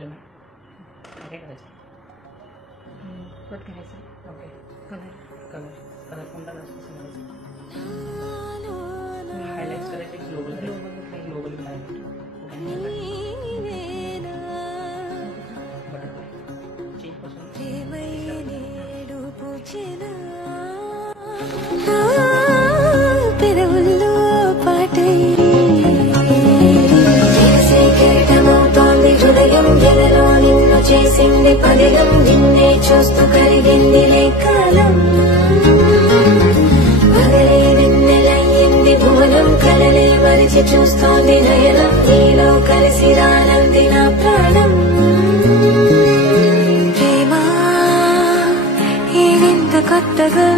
halwa okay what करायचं okay colour colour colour कोणता highlights करायचे ग्लोबल ग्लोबल పెదవుల్లో పాటై హృదయం ఎలలో నిన్ను చేసింది పదిలం నిన్నే చూస్తూ కరిగింది కాలం పగలే వెన్నెలయ్యింది భువనం కలలే మరిచి చూస్తోంది నయనం నీలో కలిసి రానంది నా ప్రాణం ప్రేమ ఈ వింత కొత్తగా